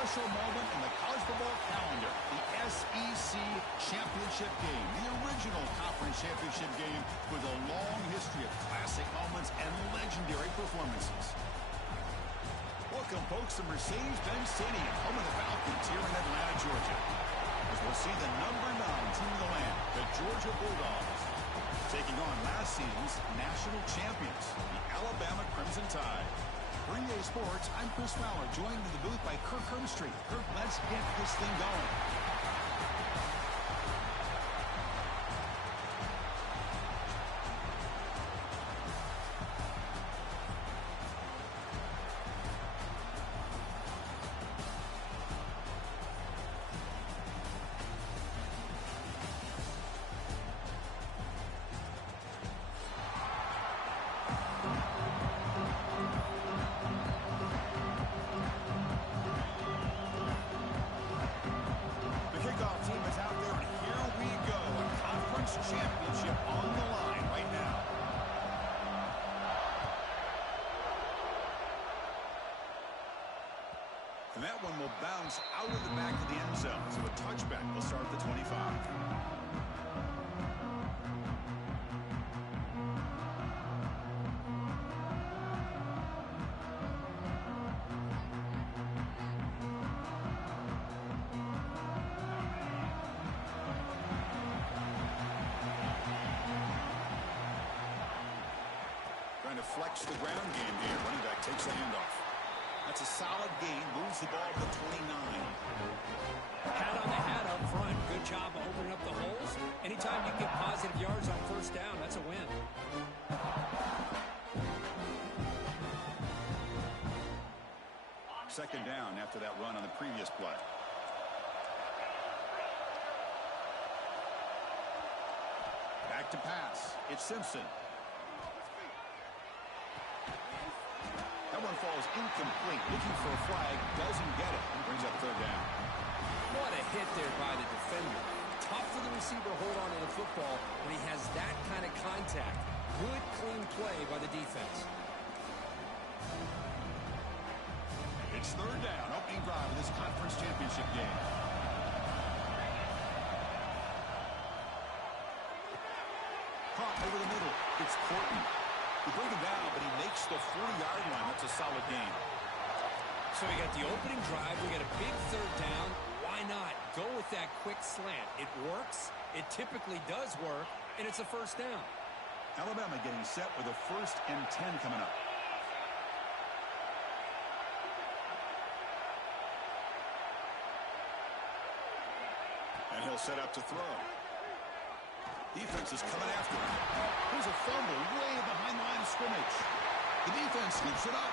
special moment in the college football calendar, the SEC Championship game, the original conference championship game with a long history of classic moments and legendary performances. Welcome, folks, to Mercedes-Benz Stadium, home of the Falcons here in Atlanta, Georgia. As we'll see the number 9 team in the land, the Georgia Bulldogs, taking on last season's national champions, the Alabama Crimson Tide. For EA Sports, I'm Chris Fowler, joined in the booth by Kirk Herbstreit. Kirk, let's get this thing going. Championship on the line right now. And that one will bounce out of the back of the end zone. So a touchback will start at the 25. Flex the ground game here. Running back takes the handoff. That's a solid gain. Moves the ball to the 29. Hat on the hat up front. Good job of opening up the holes. Anytime you get positive yards on first down, that's a win. Second down after that run on the previous play. Back to pass. It's Simpson. That one falls incomplete. Looking for a flag. Doesn't get it. And brings up third down. What a hit there by the defender. Tough for the receiver to hold on to the football when he has that kind of contact. Good, clean play by the defense. It's third down. Opening drive of this conference championship game. Caught over the middle. It's Courtney. He brings him down, but he makes the 40-yard line. That's a solid game. So we got the opening drive. We got a big third down. Why not go with that quick slant? It works. It typically does work, and it's a first down. Alabama getting set with a 1st and 10 coming up. And he'll set up to throw. Defense is coming after him. Here's a fumble way behind the line of scrimmage. The defense scoops it up.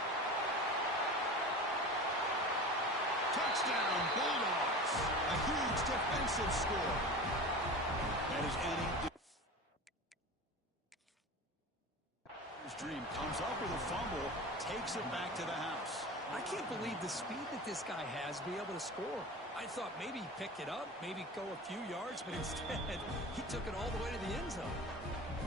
Touchdown, Bulldogs. A huge defensive score. That is any. His dream comes up with a fumble, takes it back to the house. I can't believe the speed that this guy has to be able to score. I thought maybe he picked it up, maybe go a few yards, but instead he took it all the way to the end zone.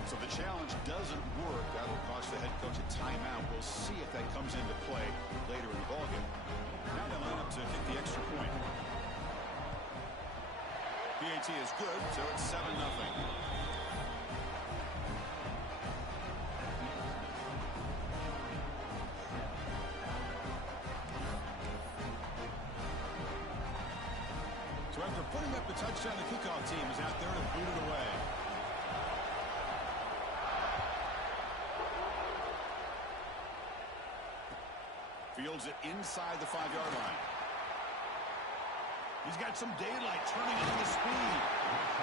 So the challenge doesn't work. That'll cost the head coach a timeout. We'll see if that comes into play later in the ballgame. Now they line up to kick the extra point. PAT is good, so it's 7-0. So after putting up the touchdown, the kickoff team is out there to boot it away. Fields it inside the 5-yard line. He's got some daylight turning it into speed.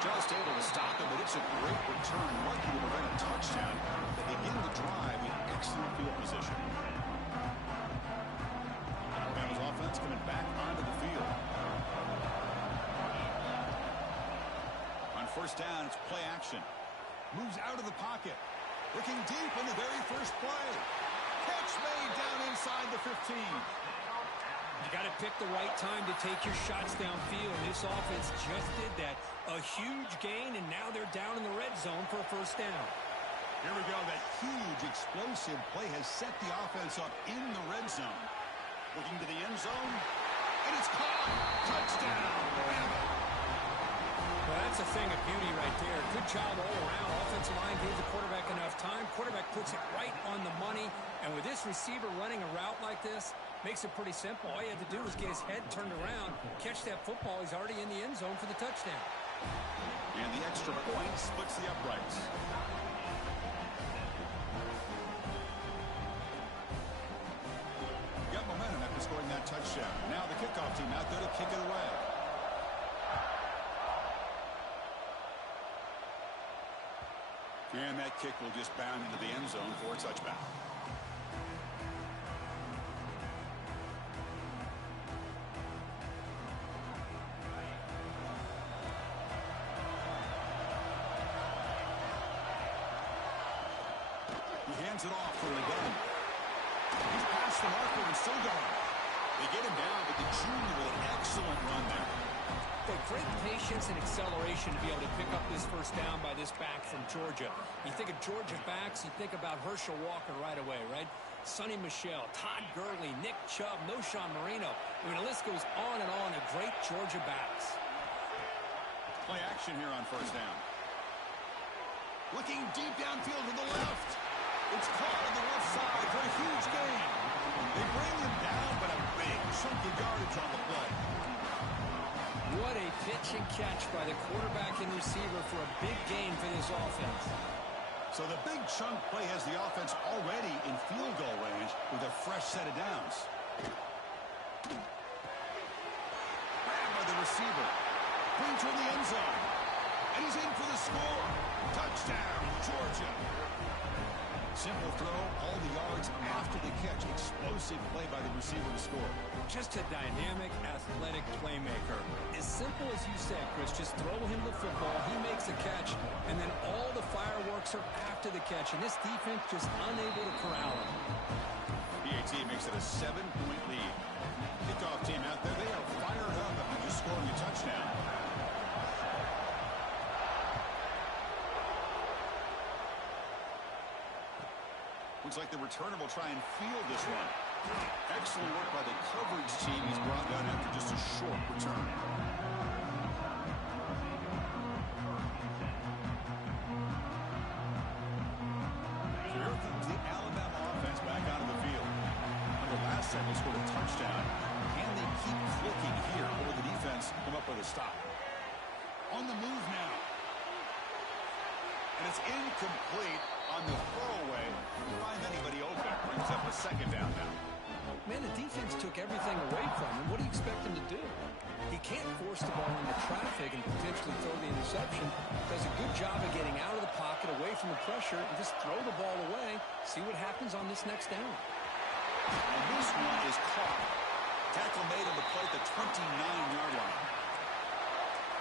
Just able to stop him, but it's a great return. Lucky to prevent a touchdown. They begin the drive in excellent field position. Alabama's offense coming back onto the field. On first down, it's play action. Moves out of the pocket. Looking deep in the very first play. Catch made down inside the 15. You got to pick the right time to take your shots downfield. This offense just did that. A huge gain, and now they're down in the red zone for a first down. Here we go. That huge explosive play has set the offense up in the red zone. Looking to the end zone. and it's caught. Touchdown, Bama. Well, that's a thing of beauty right there. Good job all around. Offensive line gave the quarterback enough time. Quarterback puts it right on the money. And with this receiver running a route like this, makes it pretty simple. All you have to do is get his head turned around, catch that football. He's already in the end zone for the touchdown. And the extra point splits the uprights. Got momentum after scoring that touchdown. Now the kickoff team out there to kick it away. And that kick will just bound into the end zone for a touchback. He hands it off for a gun. He's past the marker and still going. They get him down, but the junior with an excellent run there. But great patience and acceleration to be able to pick up this first down by this back from Georgia. You think of Georgia backs, you think about Herschel Walker right away, right? Sonny Michel, Todd Gurley, Nick Chubb, Noshawn Marino. I mean, the list goes on and on of great Georgia backs. Play action here on first down. Looking deep downfield to the left. It's caught on the left side for a huge gain. They bring him down, but a big chunk of yardage on the play. What a pitch and catch by the quarterback and receiver for a big gain for this offense. So the big chunk play has the offense already in field goal range with a fresh set of downs. Grabbed by the receiver. Brings toward the end zone. And he's in for the score. Touchdown, Georgia. Simple throw, all the yards after the catch. Explosive play by the receiver to score. Just a dynamic, athletic playmaker. As simple as you said, Chris, just throw him the football, he makes a catch, and then all the fireworks are after the catch. And this defense just unable to corral him. PAT makes it a 7-point lead. Kickoff team out there, they are fired up after just scoring a touchdown. Looks like the returner will try and field this one. Excellent work by the coverage team. He's brought down after just a short return. So here comes the Alabama offense back out of the field. Under last set, they scored a touchdown. Can they keep clicking here, or will the defense come up with a stop? On the move now. And it's incomplete on the throwaway. Find anybody open. Brings up a second down now. Man, the defense took everything away from him. What do you expect him to do? He can't force the ball into traffic and potentially throw the interception. Does a good job of getting out of the pocket, away from the pressure, and just throw the ball away. See what happens on this next down. And this one is caught. Tackle made on the play at the 29-yard line.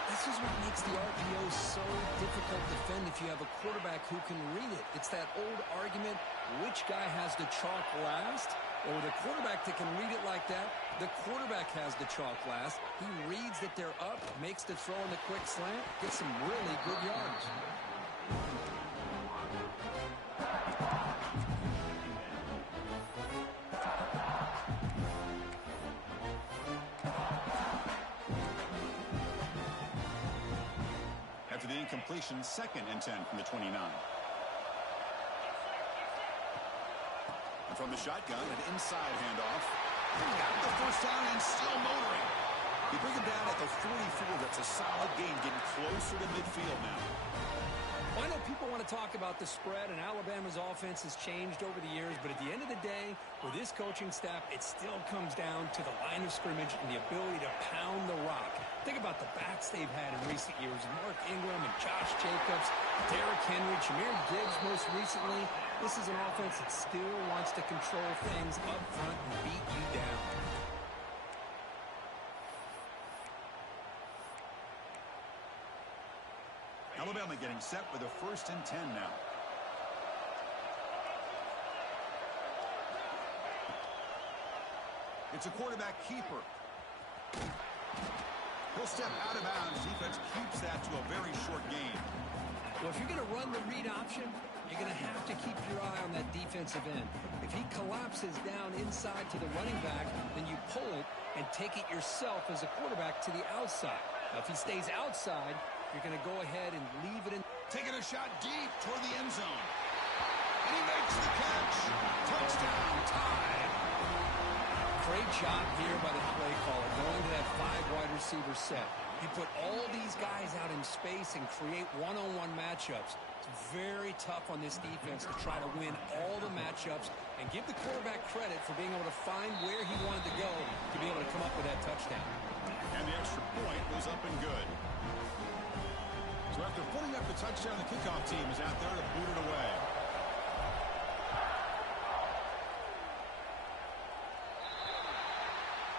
This is what makes the RPO so difficult to defend if you have a quarterback who can read it. It's that old argument, which guy has the chalk last? Or the quarterback that can read it like that, the quarterback has the chalk last. He reads that they're up, makes the throw in the quick slant, gets some really good yards. After the incompletion, 2nd and 10 from the 29. And from the shotgun, an inside handoff. Got the first down and still motoring. They bring him down at the 44. That's a solid gain, getting closer to midfield now. Well, I know people want to talk about the spread, and Alabama's offense has changed over the years, but at the end of the day, with this coaching staff, it still comes down to the line of scrimmage and the ability to pound the rock. Think about the backs they've had in recent years, Mark Ingram and Josh Jacobs, Derrick Henry, Jahmyr Gibbs most recently. This is an offense that still wants to control things up front and beat you down. Alabama getting set for the 1st and 10 now. It's a quarterback keeper. He'll step out of bounds. Defense keeps that to a very short gain. Well, if you're going to run the read option, you're going to have to keep your eye on that defensive end. If he collapses down inside to the running back, then you pull it, and take it yourself as a quarterback to the outside. Now, if he stays outside, you're going to go ahead and leave it in. Taking a shot deep toward the end zone. And he makes the catch. Touchdown, tied. Great job here by the play caller, going to that 5 wide receiver set. You put all these guys out in space and create one-on-one matchups. It's very tough on this defense to try to win all the matchups and give the quarterback credit for being able to find where he wanted to go to be able to come up with that touchdown. And the extra point was up and good. So after putting up the touchdown, the kickoff team is out there to boot it away.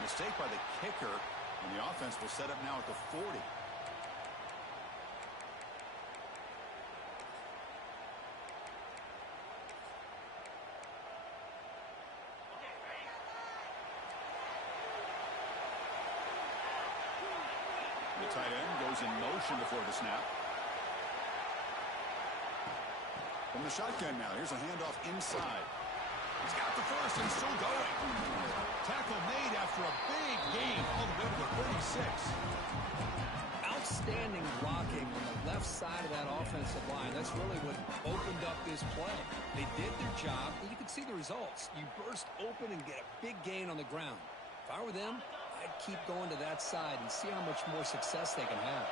Mistake by the kicker, and the offense will set up now at the 40. The tight end goes in motion before the snap. From the shotgun now, here's a handoff inside. He's got the first and still going. Tackle made after a big gain all the way to the 36. Outstanding blocking on the left side of that offensive line. That's really what opened up this play. They did their job, and you can see the results. You burst open and get a big gain on the ground. If I were them, I'd keep going to that side and see how much more success they can have.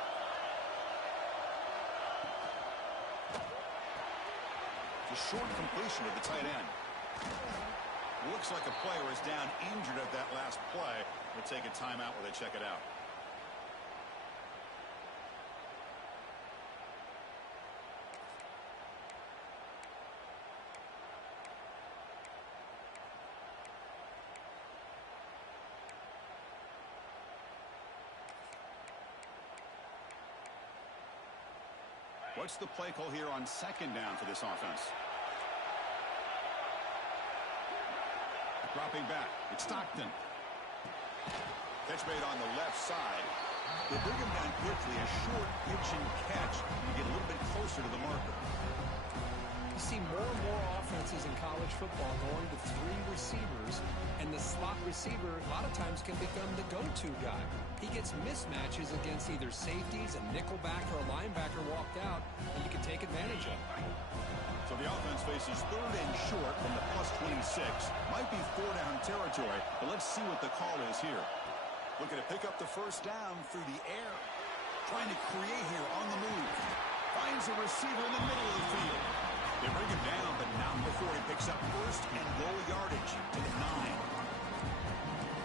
The short completion to the tight end. Looks like a player is down injured at that last play. We'll take a timeout while they check it out. What's the play call here on second down for this offense? Dropping back, it's Stockton. Catch made on the left side. They bring him down quickly, a short pitch and catch to get a little bit closer to the marker. You see more and more offenses in college football going to 3 receivers, and the slot receiver a lot of times can become the go-to guy. He gets mismatches against either safeties, a nickelback, or a linebacker walked out, and you can take advantage of it. So the offense faces third and short from the +26. Might be 4-down territory, but let's see what the call is here. Looking to pick up the first down through the air. Trying to create here on the move. Finds a receiver in the middle of the field. They bring him down, but not before he picks up first and goal yardage to the 9.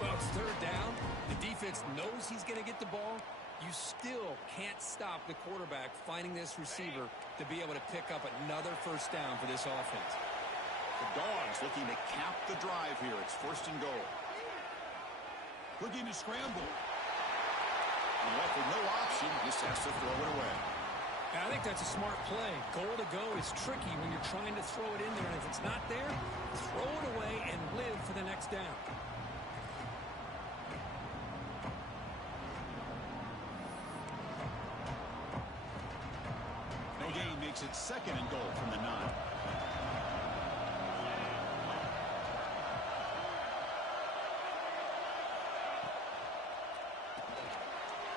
Well, it's third down. The defense knows he's going to get the ball. You still can't stop the quarterback finding this receiver to be able to pick up another first down for this offense. The Dogs looking to cap the drive here. It's first and goal. Looking to scramble. And left with no option, just has to throw it away. I think that's a smart play. Goal to go is tricky when you're trying to throw it in there. And if it's not there, throw it away and live for the next down. Makes it second and goal from the 9.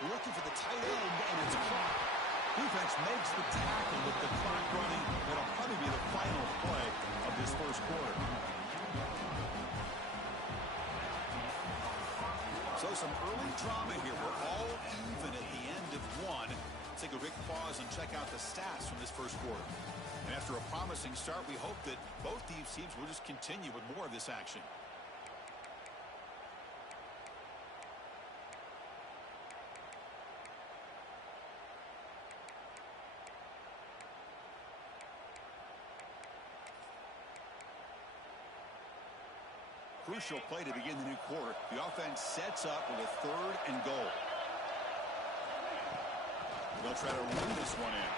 Looking for the tight end, and it's clock. Defense makes the tackle with the clock running. That'll probably be the final play of this first quarter. So some early drama here. We're all even at the end of one. Take a quick pause and check out the stats from this first quarter. And after a promising start, we hope that both these teams will just continue with more of this action. Crucial play to begin the new quarter. The offense sets up with a third and goal. They'll try to run this one in.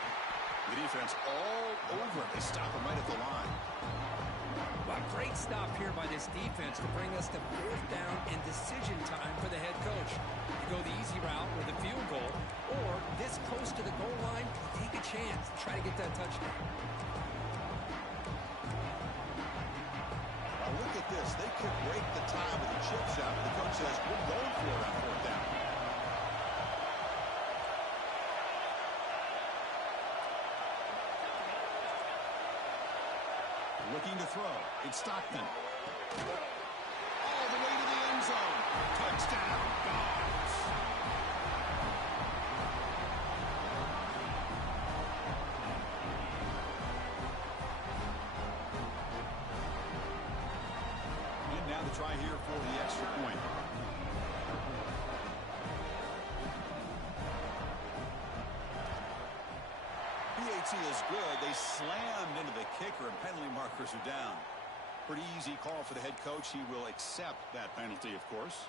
The defense all over it. They stop him right at the line. Well, great stop here by this defense to bring us to fourth down and decision time for the head coach. You go the easy route with a field goal, or this close to the goal line, take a chance, try to get that touchdown. Now look at this. They could break the tie with a chip shot, but the coach says, we're going for it on fourth down. Looking to throw. It's Stockton. All the way to the end zone. Touchdown, Dogs. And now the try here for the extra point. PAT is good. They slammed into the kicker, and penalty markers are down. Pretty easy call for the head coach. He will accept that penalty, of course.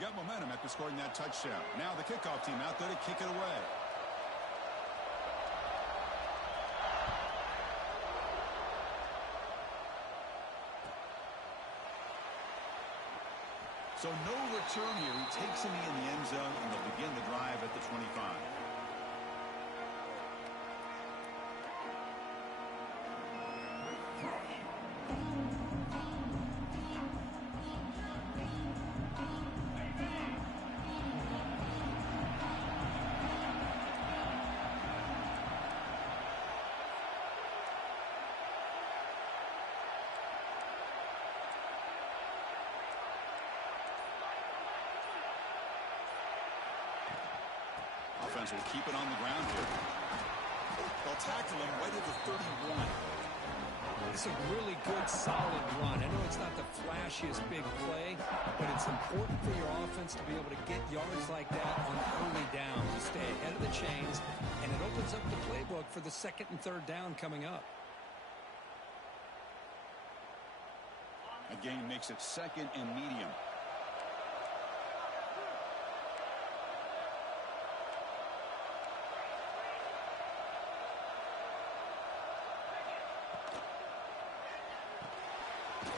Got momentum after scoring that touchdown. Now the kickoff team out there to kick it away. So no return here. He takes him in the end zone, and they'll begin the drive at the 25. Offense will keep it on the ground here. They'll tackle him right at the 31. It's a really good, solid run. I know it's not the flashiest big play, but it's important for your offense to be able to get yards like that on early downs. You stay ahead of the chains, and it opens up the playbook for the second and third down coming up. A gain makes it second and medium.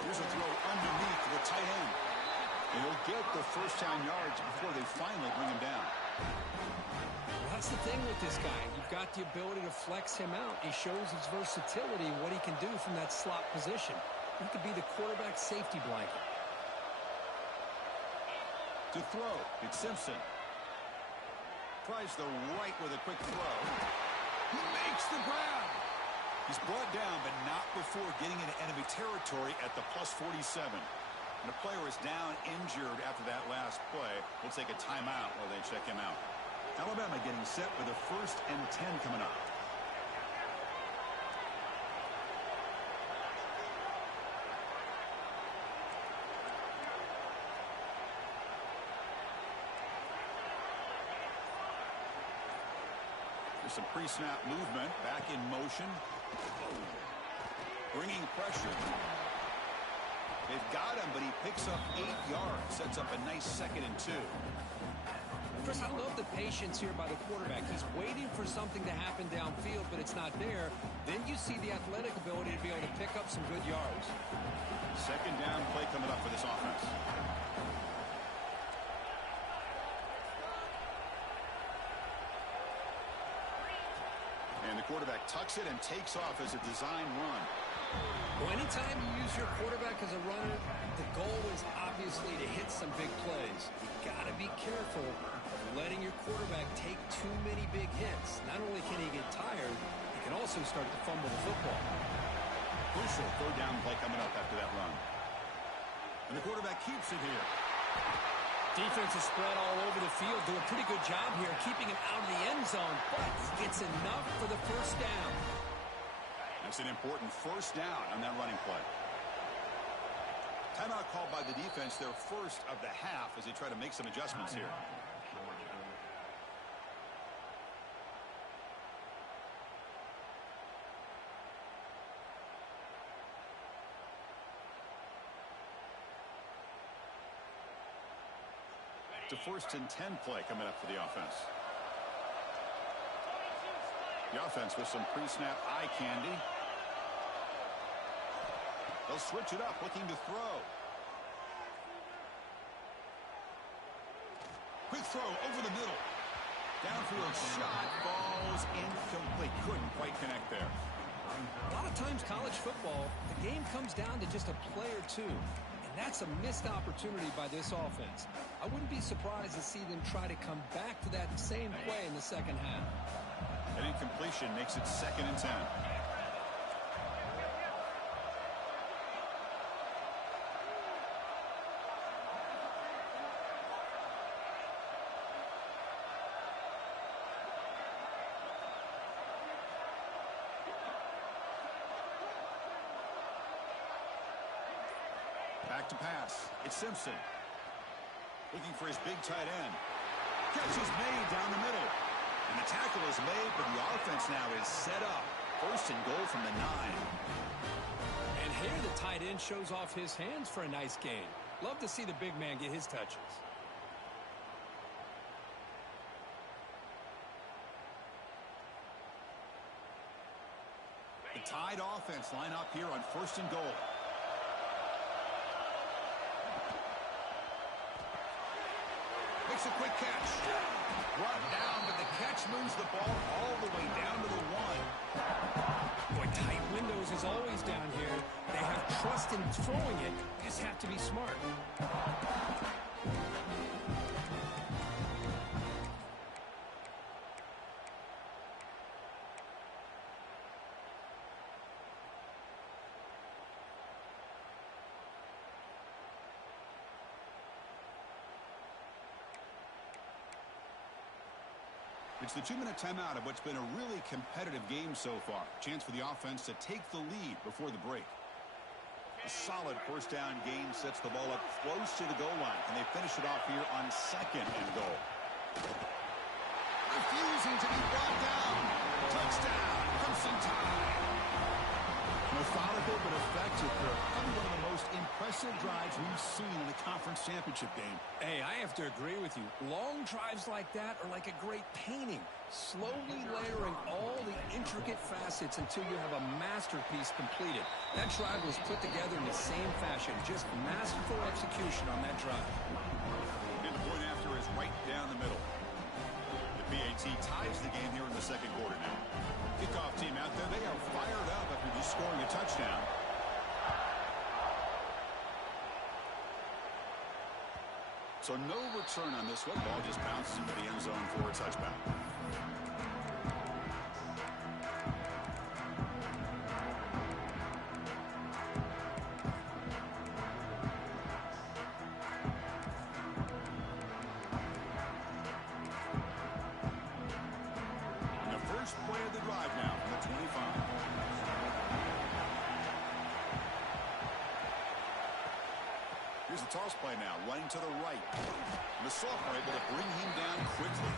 Here's a throw underneath to the tight end. And he'll get the first down yards before they finally bring him down. Well, that's the thing with this guy. You've got the ability to flex him out. He shows his versatility, what he can do from that slot position. He could be the quarterback safety blanket. To throw, it's Simpson. Tries the right with a quick throw. He makes the grab. He's brought down, but not before getting into enemy territory at the plus 47. And the player is down injured after that last play. We'll take a timeout while they check him out. Alabama getting set with a 1st and 10 coming up. There's some pre-snap movement, back in motion. Bringing pressure. They've got him, but he picks up 8 yards. Sets up a nice 2nd and 2. Chris, I love the patience here by the quarterback. He's waiting for something to happen downfield, but it's not there. Then you see the athletic ability to be able to pick up some good yards. 2nd down play coming up for this offense. And the quarterback tucks it and takes off as a design run. Well, anytime you use your quarterback as a runner, the goal is obviously to hit some big plays. You got to be careful of letting your quarterback take too many big hits. Not only can he get tired, he can also start to fumble the football. Crucial 3rd down play coming up after that run. And the quarterback keeps it here. Defense is spread all over the field. Do a pretty good job here keeping him out of the end zone, but he gets enough for the 1st down. That's an important 1st down on that running play. Timeout called by the defense, their 1st of the half as they try to make some adjustments here. It's a 1st and 10 play coming up for the offense. The offense with some pre-snap eye candy. They'll switch it up, looking to throw. Quick throw over the middle. Downfield shot falls incomplete. Couldn't quite connect there. A lot of times college football, the game comes down to just a play or two. And that's a missed opportunity by this offense. I wouldn't be surprised to see them try to come back to that same play in the second half. An incompletion makes it 2nd and 10. Back to pass. It's Simpson. Looking for his big tight end. Catch is made down the middle. And the tackle is made, but the offense now is set up. 1st and goal from the 9. And here the tight end shows off his hands for a nice gain. Love to see the big man get his touches. The Tide offense line up here on 1st and goal. Makes a quick catch. Brought down, but the catch moves the ball all the way down to the 1. Boy, tight windows is always down here. They have trust in throwing it. Just have to be smart. It's the 2-minute timeout of what's been a really competitive game so far. Chance for the offense to take the lead before the break. A solid 1st down gain sets the ball up close to the goal line, and they finish it off here on 2nd and goal. Refusing to be brought down. Touchdown, Crimson Tide. Methodical but effective, Kirk. Probably one of the most impressive drives we've seen in the conference championship game. Hey, I have to agree with you. Long drives like that are like a great painting. Slowly layering all the intricate facets until you have a masterpiece completed. That drive was put together in the same fashion. Just masterful execution on that drive. And the point after is right down the middle. The PAT ties the game here in the 2nd quarter now. Kickoff team out there, they are fired up after just scoring a touchdown. So no return on this one. Ball just bounces into the end zone for a touchback. Here's the toss play now, running to the right. And the sophomore able to bring him down quickly.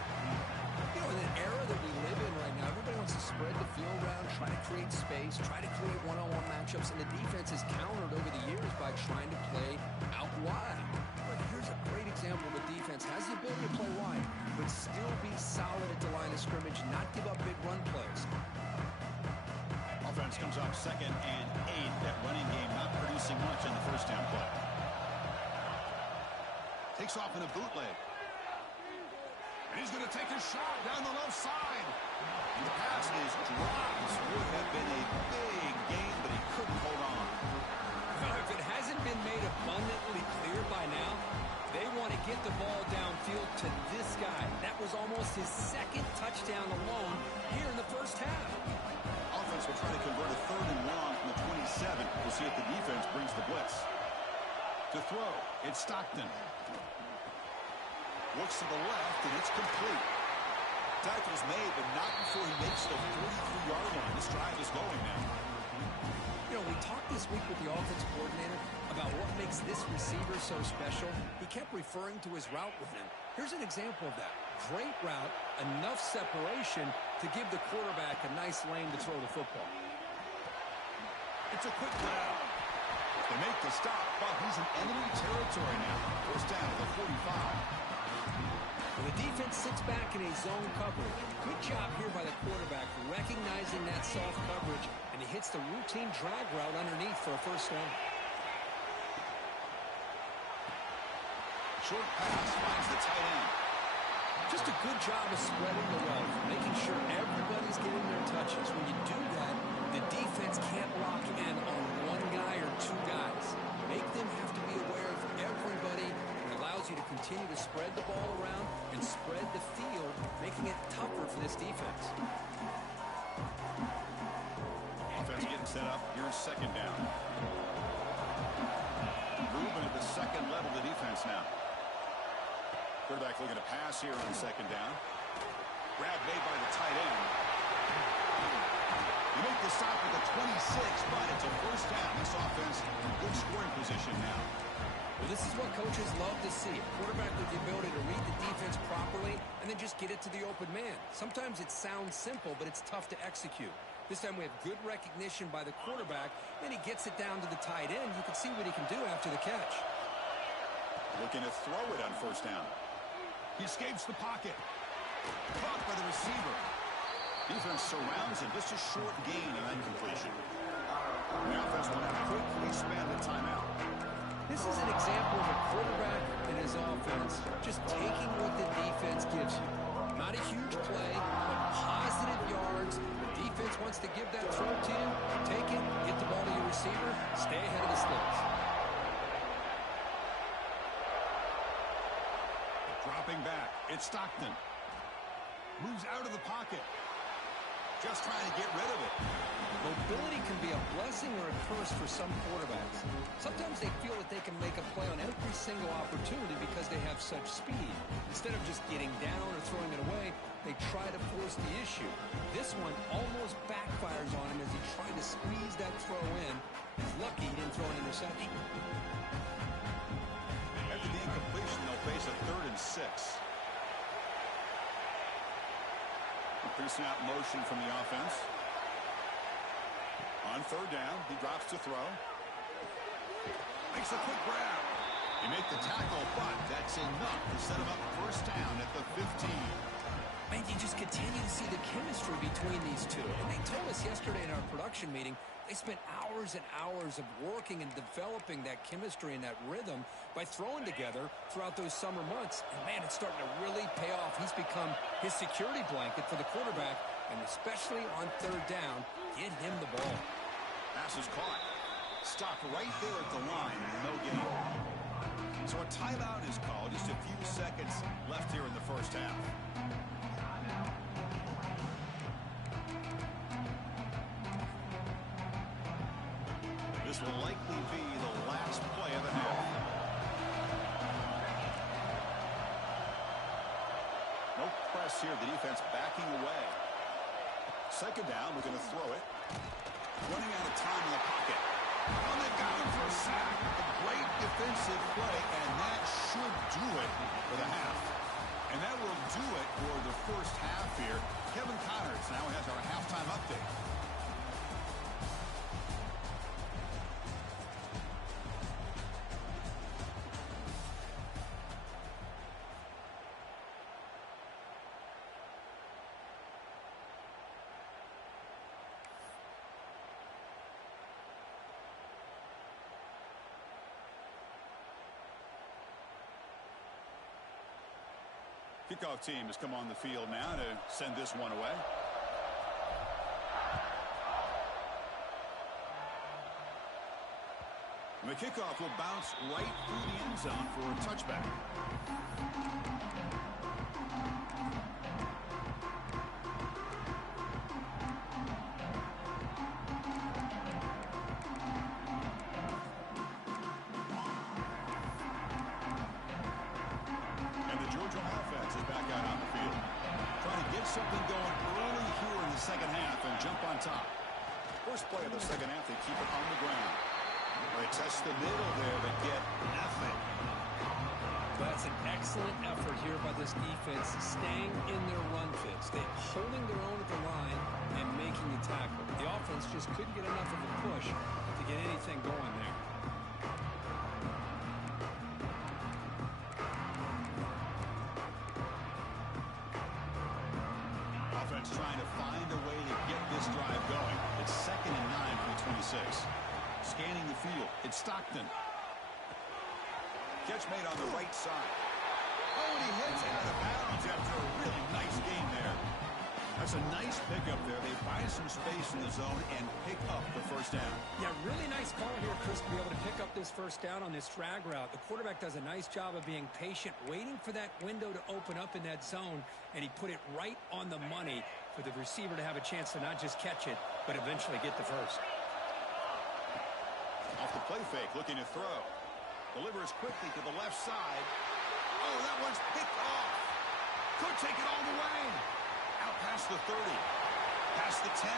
You know, in an era that we live in right now, everybody wants to spread the field around, try to create space, try to create one-on-one matchups, and the defense has countered over the years by trying to play out wide. But here's a great example of a defense has the ability to play wide, but still be solid at the line of scrimmage, not give up big run plays. Offense comes up 2nd and 8. That running game not producing much in the 1st down play. Takes off in a bootleg. And he's going to take a shot down the left side. And the pass is dropped. This would have been a big gain, but he couldn't hold on. Now, if it hasn't been made abundantly clear by now, they want to get the ball downfield to this guy. That was almost his 2nd touchdown alone here in the 1st half. Offense will try to convert a 3rd and long from the 27. We'll see if the defense brings the blitz. To throw, it's Stockton. Looks to the left, and it's complete. Tackle's made, but not before he makes the 43-yard line. This drive is going now. You know, we talked this week with the offensive coordinator about what makes this receiver so special. He kept referring to his route with him. Here's an example of that. Great route, enough separation to give the quarterback a nice lane to throw the football. It's a quick grab. They make the stop, but he's in enemy territory now. 1st down at the 45. The defense sits back in a zone coverage. Good job here by the quarterback recognizing that soft coverage, and he hits the routine drag route underneath for a 1st down. Short pass finds the tight end. Just a good job of spreading the wealth, making sure everybody's getting their touches. When you do that, the The defense can't lock in on one guy or two guys. Make them have to be aware of everybody. It allows you to continue to spread the ball around and spread the field, making it tougher for this defense. Offense getting set up. Here's second down. Moving at the second level of the defense now. Quarterback looking to pass here on second down. Grab made by the tight end. You make the stop at the 26, but it's a first down. This offense in good scoring position now. Well, this is what coaches love to see. A quarterback with the ability to read the defense properly and then just get it to the open man. Sometimes it sounds simple, but it's tough to execute. This time we have good recognition by the quarterback. Then he gets it down to the tight end. You can see what he can do after the catch. Looking to throw it on first down. He escapes the pocket. Caught by the receiver. Defense surrounds him. Just a short gain on that completion. The offense will now quickly spend the timeout. This is an example of a quarterback and his offense just taking what the defense gives you. Not a huge play, but positive yards. The defense wants to give that throw to you. Take it, get the ball to your receiver, stay ahead of the sticks. Dropping back, it's Stockton. Moves out of the pocket. Just trying to get rid of it. Mobility can be a blessing or a curse for some quarterbacks. Sometimes they feel that they can make a play on every single opportunity because they have such speed. Instead of just getting down or throwing it away, they try to force the issue. This one almost backfires on him as he tried to squeeze that throw in. He's lucky he didn't throw an interception. After the incompletion, they'll face a 3rd and 6. Pretty snap motion from the offense. On 3rd down, he drops to throw. Makes a quick grab. He make the tackle, but that's enough to set him up first down at the 15. Man, you just continue to see the chemistry between these two. And they told us yesterday in our production meeting, they spent hours and hours of working and developing that chemistry and that rhythm by throwing together throughout those summer months. And, man, it's starting to really pay off. He's become his security blanket for the quarterback, and especially on 3rd down, get him the ball. Pass is caught. Stopped right there at the line. No gain. So a timeout is called. Just a few seconds left here in the first half. This will likely be the last play of the half. No press here. The defense backing away. Second down. We're going to throw it. Running out of time in the pocket. On the down for a sack. A great defensive play, and that should do it for the half. And that will do it for the first half here. Kevin Connors now has our halftime update. Kickoff team has come on the field now to send this one away. And the kickoff will bounce right through the end zone for a touchback. Something going early here in the second half and jump on top. First play of the second half, they keep it on the ground. They test the middle there, but get nothing. That's an excellent effort here by this defense, staying in their run fit, holding their own at the line and making the tackle. The offense just couldn't get enough of a push to get anything going there. Trying to find a way to get this drive going. It's 2nd and 9 from the 26. Scanning the field. It's Stockton. Catch made on the right side. Oh, and he hits it out of bounds after a really nice game there. That's a nice pickup there. They buy some space in the zone and pick up the first down. Yeah, really nice call here, Chris, to be able to pick up this first down on this drag route. The quarterback does a nice job of being patient, waiting for that window to open up in that zone, and he put it right on the money for the receiver to have a chance to not just catch it, but eventually get the first. Off the play fake, looking to throw. Delivers quickly to the left side. Oh, that one's picked off. Could take it all the way. Out past the 30. Past the 10.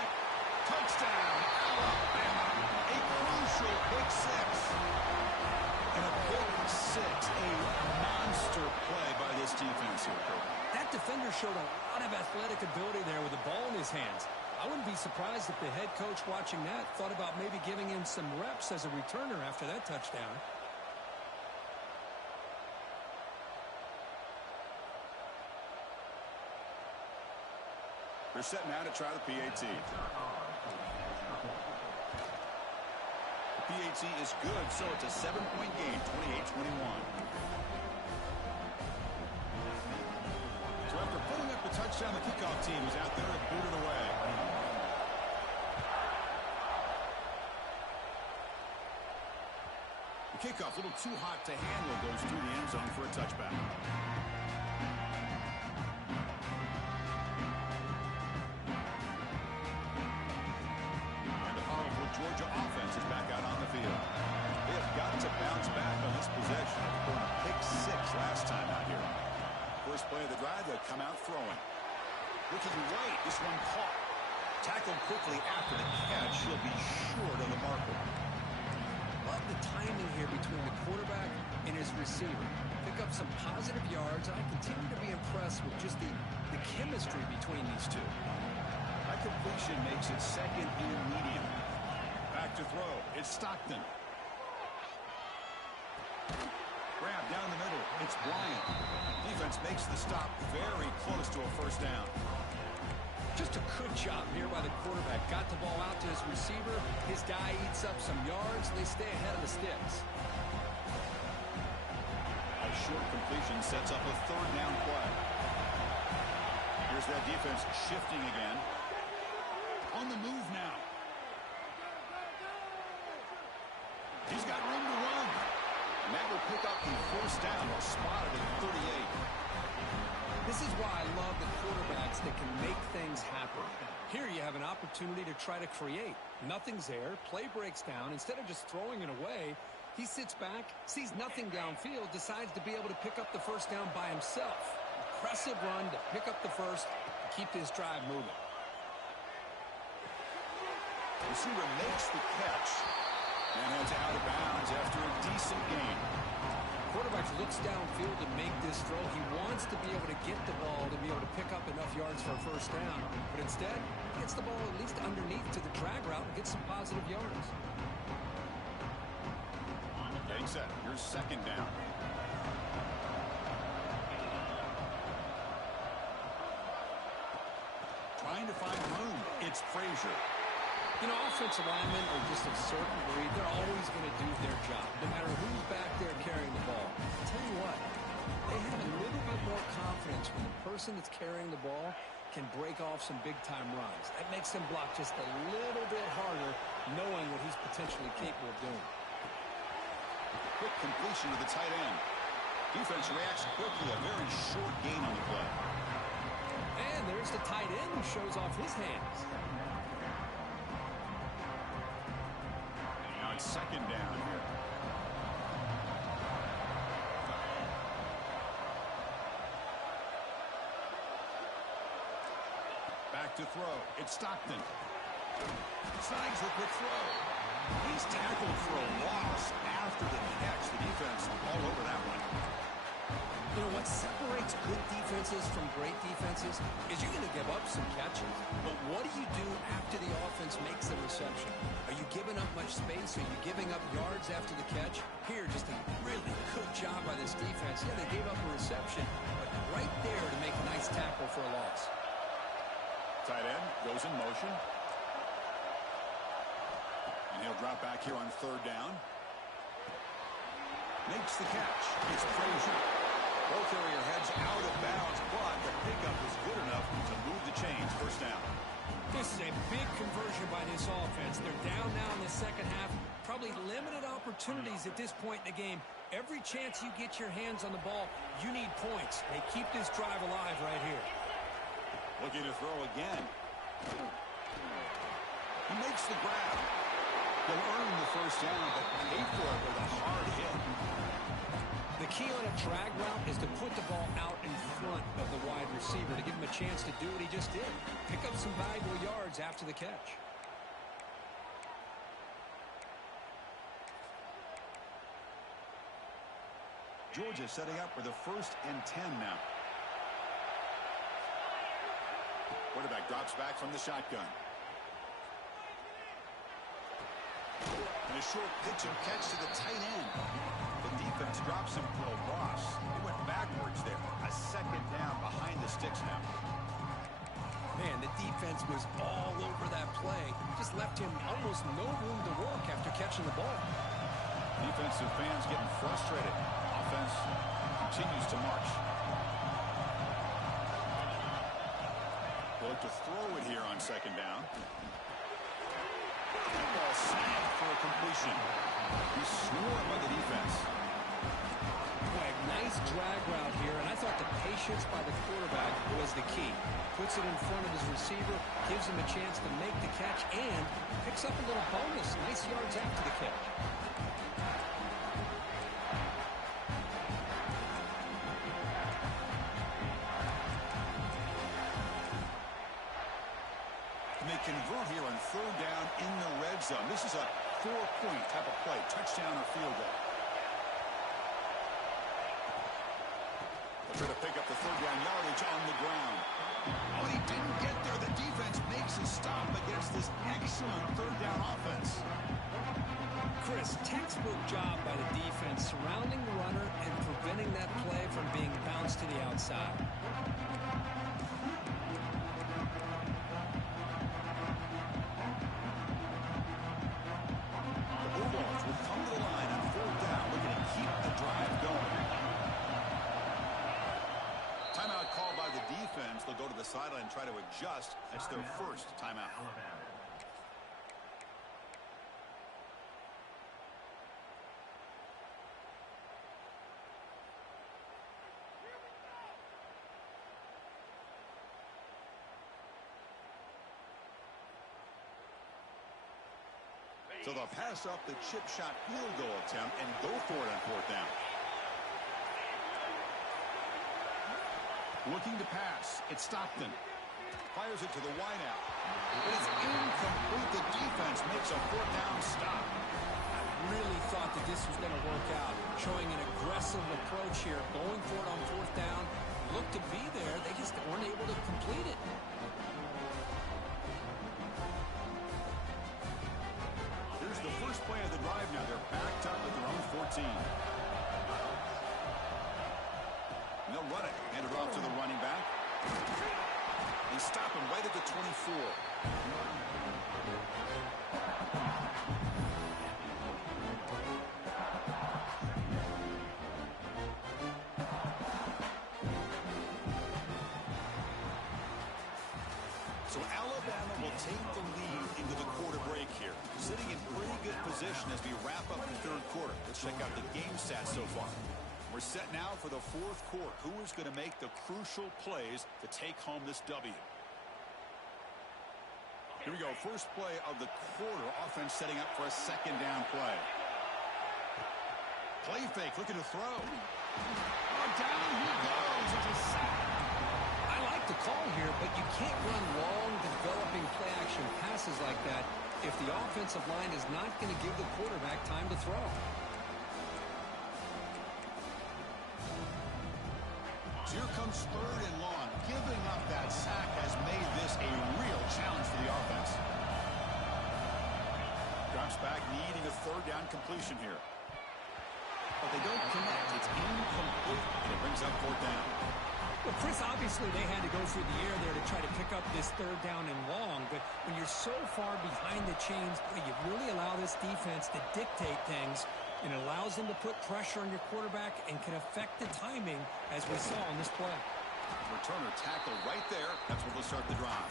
Touchdown, Alabama. A crucial pick six. And a pick six. A monster play by this defense here, Kurt. That defender showed a lot of athletic ability there with the ball in his hands. I wouldn't be surprised if the head coach watching that thought about maybe giving him some reps as a returner after that touchdown. They're set now to try the PAT. The PAT is good, so it's a 7-point game, 28-21. So after putting up the touchdown, the kickoff team is out there to boot it away. The kickoff, a little too hot to handle, goes through the end zone for a touchback. Georgia offense is back out on the field. They have got to bounce back on this possession. They won a pick six last time out here. First play of the drive, they'll come out throwing. Looking right, this one caught. Tackled quickly after the catch. He'll be short of the marker. Love the timing here between the quarterback and his receiver. Pick up some positive yards, and I continue to be impressed with just the chemistry between these two. That completion makes it second and medium. Back to throw. It's Stockton. Grab down the middle. It's Bryant. Defense makes the stop very close to a first down. Just a good job here by the quarterback. Got the ball out to his receiver. His guy eats up some yards. They stay ahead of the sticks. A short completion sets up a third down play. Here's that defense shifting again. On the move now. He's got room to run. And that will pick up the first down, spotted at 38. This is why I love the quarterbacks that can make things happen. Here you have an opportunity to try to create. Nothing's there. Play breaks down. Instead of just throwing it away, he sits back, sees nothing downfield, decides to be able to pick up the first down by himself. Impressive run to pick up the first and keep this drive moving. Receiver makes the catch. And heads out of bounds after a decent gain. Quarterback looks downfield to make this throw. He wants to be able to get the ball to be able to pick up enough yards for a first down. But instead, he gets the ball at least underneath to the drag route and gets some positive yards. Getting set. Here's second down. Trying to find room. It's Frazier. You know, offensive linemen are just a certain breed. They're always going to do their job, no matter who's back there carrying the ball. I'll tell you what, they have a little bit more confidence when the person that's carrying the ball can break off some big-time runs. That makes them block just a little bit harder, knowing what he's potentially capable of doing. Quick completion to the tight end. Defense reacts quickly. A very short gain on the play. And there's the tight end who shows off his hands. Second down here. Back to throw. It's Stockton. Snags the quick throw. He's tackled for a loss after the catch. The defense all over that one. You know, what separates good defenses from great defenses is you're going to give up some catches. But what do you do after the offense makes the reception? Are you giving up much space? Are you giving up yards after the catch? Here, just a really good job by this defense. Yeah, they gave up a reception, but right there to make a nice tackle for a loss. Tight end goes in motion. And he'll drop back here on third down. Makes the catch. It's Frazier. Ball carrier heads out of bounds, but the pickup was good enough to move the chains. First down. This is a big conversion by this offense. They're down now in the second half. Probably limited opportunities at this point in the game. Every chance you get your hands on the ball, you need points. They keep this drive alive right here. Looking to throw again. He makes the grab. He'll earn the first down, but pay for it with a hard hit. The key on a drag route is to put the ball out in front of the wide receiver to give him a chance to do what he just did. Pick up some valuable yards after the catch. Georgia setting up for the 1st and 10 now. Quarterback drops back from the shotgun. And a short pitch and catch to the tight end. The defense drops him for a loss. He went backwards there. A second down behind the sticks now. Man, the defense was all over that play. Just left him almost no room to work after catching the ball. Defensive fans getting frustrated. Offense continues to march. They'll look to throw it here on second down. That ball snapped for a completion. He's swarmed by the defense. Boy, nice drag route here, and I thought the patience by the quarterback was the key. Puts it in front of his receiver, gives him a chance to make the catch, and picks up a little bonus. Nice yards after the catch. They convert here on third down in the red zone. This is a 4-point type of play, touchdown or field goal. They'll try to pick up the third down yardage on the ground. Oh, he didn't get there. The defense makes a stop against this excellent third down offense. Chris, textbook job by the defense surrounding the runner and preventing that play from being bounced to the outside. They'll go to the sideline and try to adjust. That's their first timeout. So they'll pass up the chip shot field goal attempt and go for it on fourth down. Looking to pass. It's Stockton. Fires it to the wideout. But it's incomplete. The defense makes a fourth down stop. I really thought that this was going to work out. Showing an aggressive approach here. Going for it on fourth down. Looked to be there. They just weren't able to complete it. Here's the first play of the drive now. They're backed up at their own 14. And they'll run it. Hand it off to the running back. They stop him right at the 24. So Alabama will take the lead into the quarter break here. Sitting in pretty good position as we wrap up the third quarter. Let's check out the game stats so far. We're set now for the fourth quarter. Who is going to make the crucial plays to take home this W? Here we go. First play of the quarter. Offense setting up for a second down play. Play fake. Looking to throw. Oh, down he goes. It's a sack. I like the call here, but you can't run long, developing play-action passes like that if the offensive line is not going to give the quarterback time to throw. So here comes third and long. Giving up that sack has made this a real challenge for the offense. Drops back, needing a third down completion here. But they don't connect. It's incomplete, and it brings up fourth down. Well, Chris, obviously they had to go through the air there to try to pick up this third down and long, but when you're so far behind the chains, you really allow this defense to dictate things. and it allows them to put pressure on your quarterback and can affect the timing, as we saw on this play. Returner tackle right there. That's where they'll start the drive.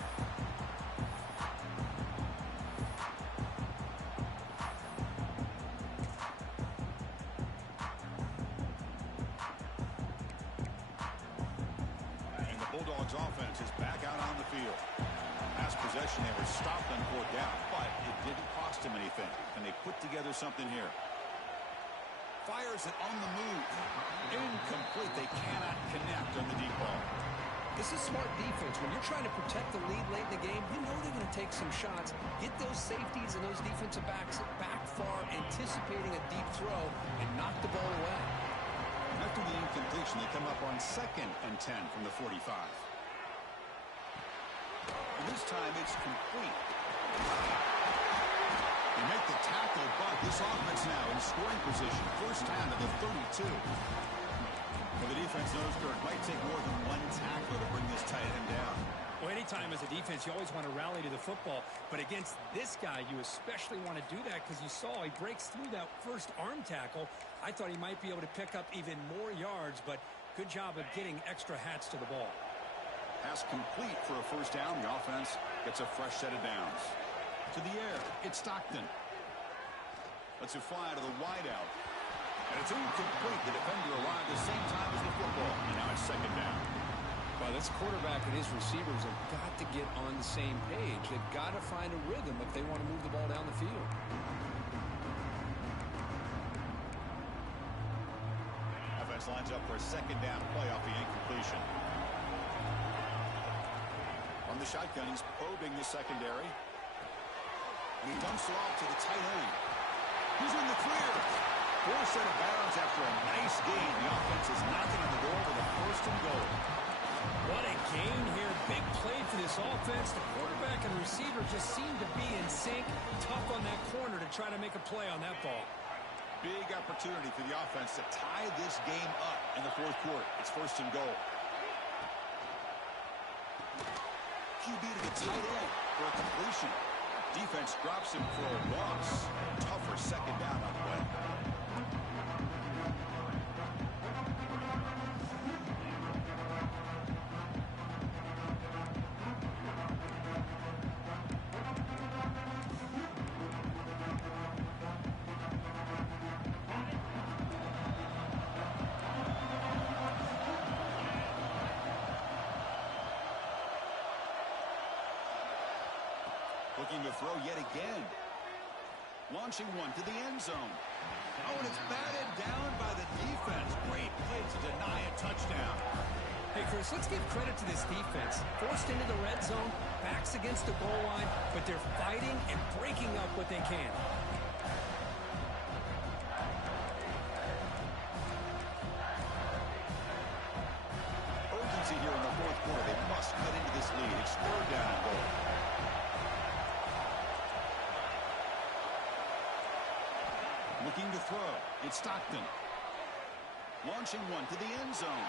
And the Bulldogs offense is back out on the field. Last possession, they were stopped on 4th down, but it didn't cost them anything. And they put together something here. Fires it on the move. Incomplete. They cannot connect on the deep ball. This is smart defense. When you're trying to protect the lead late in the game, you know they're going to take some shots, get those safeties and those defensive backs back far, anticipating a deep throw, and knock the ball away. After the incompletion, they come up on 2nd and 10 from the 45. And this time it's complete. They make the tackle, but this offense now in scoring position. First down to the 32. Well, the defense knows it might take more than one tackler to bring this tight end down. Well, anytime as a defense, you always want to rally to the football. But against this guy, you especially want to do that because you saw he breaks through that first arm tackle. I thought he might be able to pick up even more yards, but good job of getting extra hats to the ball. Pass complete for a first down. The offense gets a fresh set of downs. To the air, it's Stockton. Lets it fly to the wideout. And it's incomplete. The defender arrived at the same time as the football. And now it's 2nd down. Well, this quarterback and his receivers have got to get on the same page. They've got to find a rhythm if they want to move the ball down the field. Offense lines up for a 2nd down play off the incompletion. On the shotgun, he's probing the secondary. And he dumps it off to the tight end. He's in the clear. 4 set of bounds after a nice gain. The offense is knocking on the door with a 1st and goal. What a gain here. Big play for this offense. The quarterback and receiver just seem to be in sync. Tough on that corner to try to make a play on that ball. Big opportunity for the offense to tie this game up in the 4th quarter. It's 1st and goal. QB to the tight end for a completion. Defense drops him for a loss. Tougher 2nd down on the way. Looking to throw yet again. Launching one to the end zone. Oh, and it's batted down by the defense. Great play to deny a touchdown. Hey, Chris, let's give credit to this defense. Forced into the red zone, backs against the goal line, but they're fighting and breaking up what they can. Urgency here in the 4th quarter. They must cut into this lead. It's 3rd down and goal. Looking to throw. It's Stockton. Launching one to the end zone.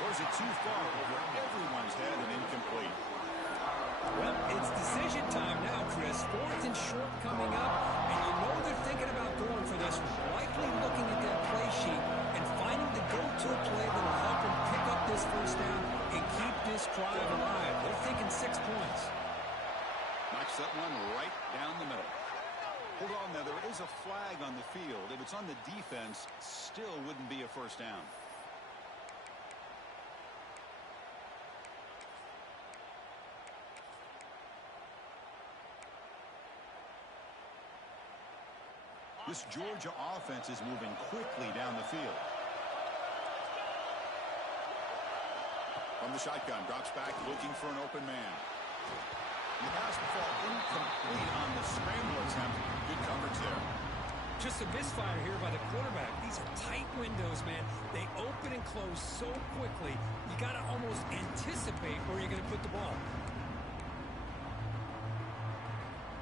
Or is it too far over everyone's head and incomplete? Well, it's decision time now, Chris. 4th and short coming up, and you know they're thinking about going for this one. Likely looking at that play sheet and finding the go-to play that will help them pick up this 1st down and keep this drive alive. They're thinking 6 points. Knocks that one right down the middle. Hold on there. There is a flag on the field. If it's on the defense, still wouldn't be a 1st down. This Georgia offense is moving quickly down the field. From the shotgun, drops back, looking for an open man. The pass will fall incomplete on the scramble attempt. Good coverage there. Just a misfire here by the quarterback. These are tight windows, man. They open and close so quickly, you got to almost anticipate where you're going to put the ball.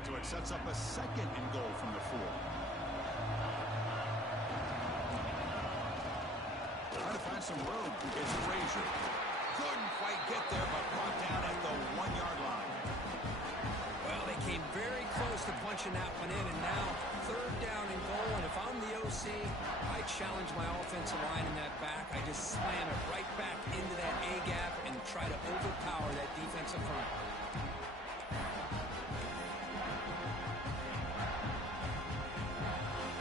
So it sets up a 2nd and goal from the 4. Trying to find some room. It's Frazier. Couldn't quite get there, but brought down at the 1-yard line. Well, came very close to punching that one in, and now 3rd down and goal. And if I'm the OC, my offensive line in that back, I just slam it right back into that A-gap and try to overpower that defensive front.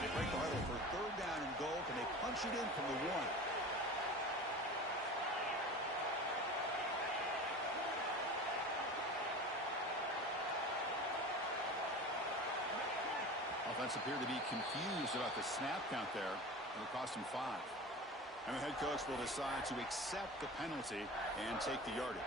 They break the huddle for third down and goal. Can they punch it in from the 1? Offense appeared to be confused about the snap count there. It'll cost him 5. And the head coach will decide to accept the penalty and take the yardage.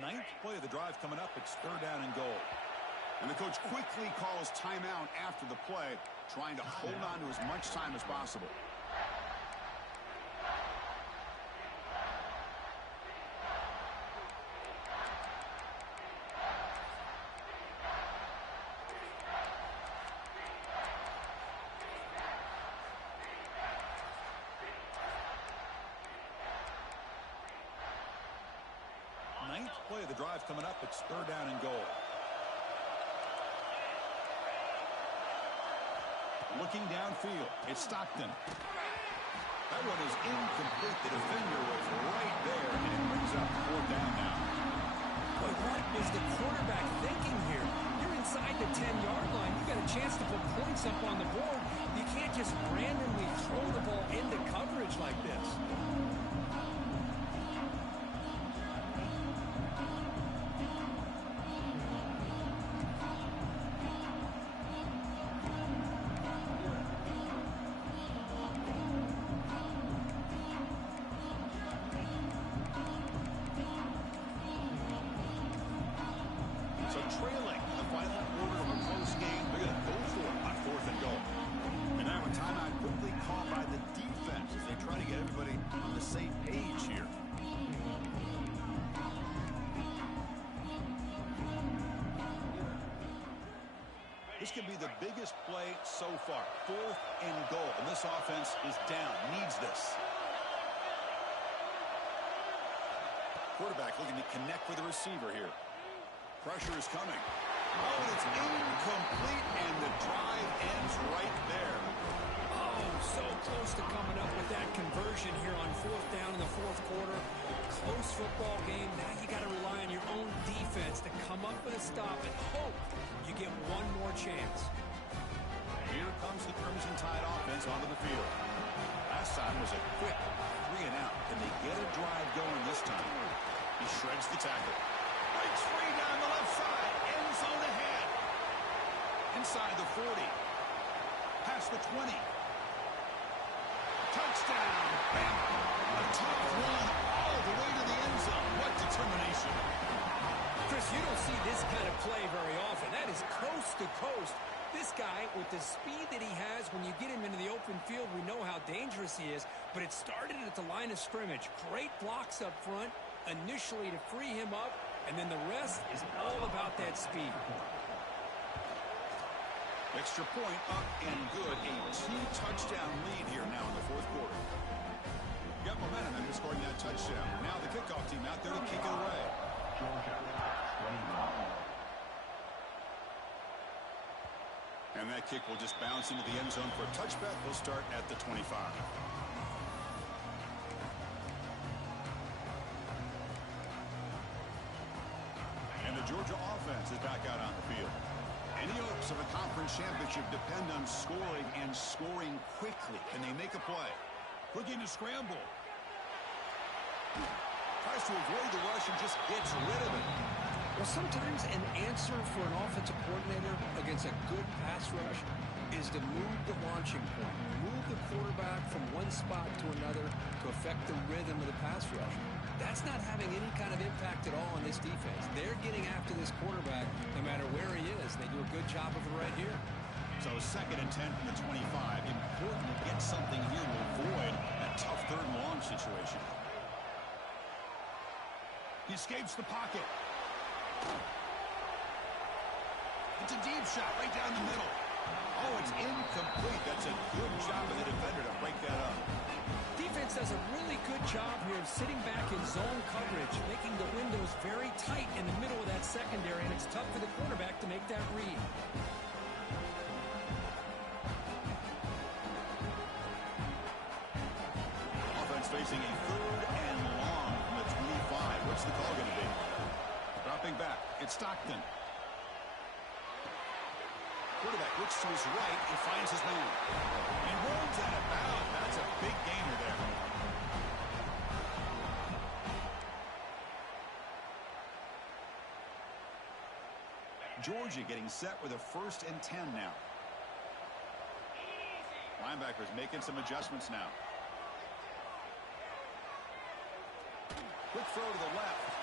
Ninth play of the drive coming up. It's third down and goal. And the coach quickly calls timeout after the play, trying to hold on to as much time as possible. Ninth play of the drive coming up. It's third down and goal. Looking downfield, it's Stockton. That one is incomplete. The defender was right there, and it brings up fourth down now. But what was the quarterback thinking here? You're inside the 10-yard line. You got a chance to put points up on the board. You can't just randomly throw the ball into coverage like this. So trailing in the final quarter of a close game, they're going to go for it on fourth and goal. And now a timeout quickly called by the defense as they try to get everybody on the same page here. This could be the biggest play so far. Fourth and goal. And this offense is down. Needs this. Quarterback looking to connect with the receiver here. Pressure is coming. Oh, and it's incomplete, and the drive ends right there. Oh, so close to coming up with that conversion here on fourth down in the fourth quarter. Close football game. Now you got to rely on your own defense to come up with a stop and hope you get one more chance. Here comes the Crimson Tide offense onto the field. Last time was a quick 3 and out. Can they get a drive going this time? He shreds the tackle. Breaks free down the left side. End zone ahead. Inside the 40. Past the 20. Touchdown. Bam. A tough run all the way to the end zone. What determination. Chris, you don't see this kind of play very often. That is coast to coast. This guy, with the speed that he has, when you get him into the open field, we know how dangerous he is. But it started at the line of scrimmage. Great blocks up front initially to free him up, and then the rest is all about that speed. Extra point up and good. A 2-touchdown lead here now in the fourth quarter. Got momentum after scoring that touchdown. Now the kickoff team out there to kick it away. And that kick will just bounce into the end zone for a touchback. We'll start at the 25. And the Georgia offense is back out on the field. Any hopes of a conference championship depend on scoring and scoring quickly. Can they make a play? Looking to scramble. Tries to avoid the rush and just gets rid of it. Well, sometimes an answer for an offensive coordinator against a good pass rush is to move the launching point, move the quarterback from one spot to another to affect the rhythm of the pass rush. That's not having any kind of impact at all on this defense. They're getting after this quarterback no matter where he is. They do a good job of it right here. So 2nd and 10 from the 25. Important to get something here to avoid that tough third and long situation. He escapes the pocket. It's a deep shot right down the middle. Oh, it's incomplete. That's a good job of the defender to break that up. Defense does a really good job here of sitting back in zone coverage, making the windows very tight in the middle of that secondary, and it's tough for the quarterback to make that read. Offense facing a 3rd and long from the 25. What's the call going to be? Dropping back. It's Stockton. Quarterback looks to his right and finds his man. And rolls out of bounds. That's a big gainer there. Georgia getting set with a 1st and 10 now. Linebackers making some adjustments now. Quick throw to the left.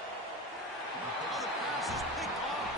Oh, the pass is picked off